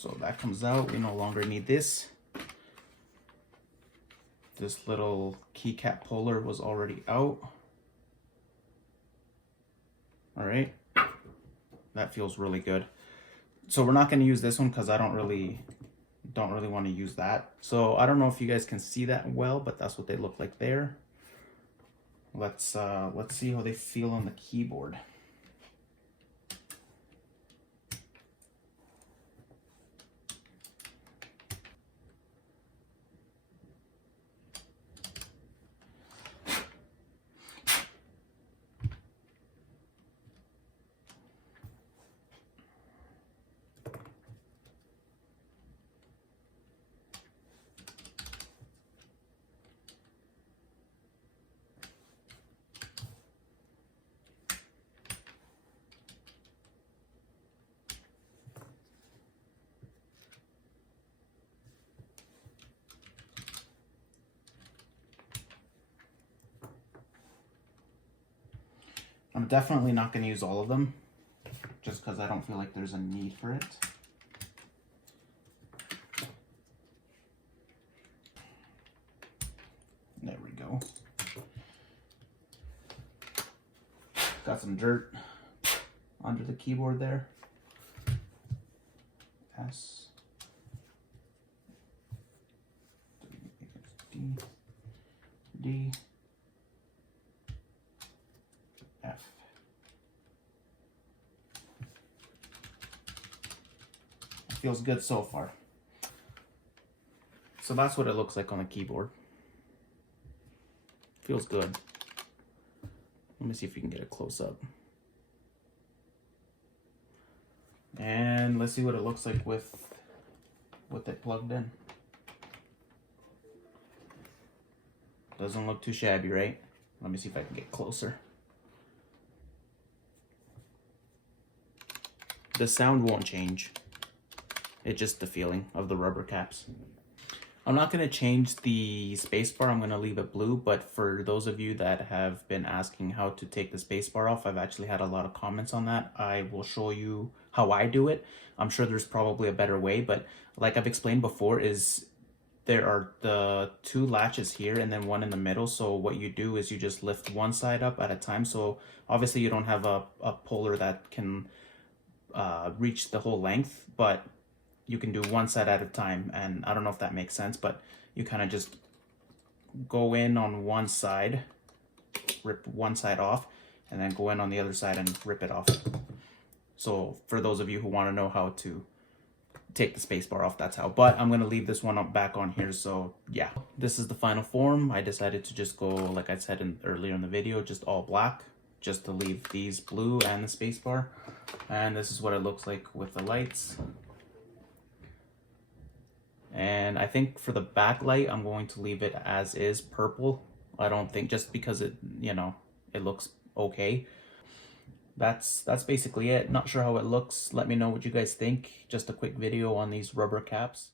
So that comes out. We no longer need this. This little keycap puller was already out. All right, that feels really good. So we're not going to use this one because I don't really want to use that. So I don't know if you guys can see that well, but that's what they look like there. Let's see how they feel on the keyboard. I'm definitely not going to use all of them, just because I don't feel like there's a need for it. There we go. Got some dirt under the keyboard there. S, D, D, F. It feels good so far. So that's what it looks like on the keyboard. Feels good. Let me see if we can get a close up. And let's see what it looks like with it plugged in. Doesn't look too shabby, right? Let me see if I can get closer. The sound won't change. It's just the feeling of the rubber caps. I'm not going to change the spacebar. I'm going to leave it blue, but for those of you that have been asking how to take the spacebar off, I've actually had a lot of comments on that. I will show you how I do it. I'm sure there's probably a better way, but like I've explained before, is there are the two latches here and then one in the middle. So what you do is you just lift one side up at a time. So obviously you don't have a puller that can reach the whole length, but you can do one side at a time. And I don't know if that makes sense, but you kind of just go in on one side, rip one side off, and then go in on the other side and rip it off. So for those of you who want to know how to take the spacebar off, that's how. But I'm going to leave this one up back on here. So yeah, this is the final form. I decided to just go, like I said earlier in the video, just all black, just to leave these blue and the spacebar. And this is what it looks like with the lights. And I think for the backlight, I'm going to leave it as is, purple. I don't think, just because it, you know, it looks okay. That's basically it. Not sure how it looks. Let me know what you guys think. Just a quick video on these rubber caps.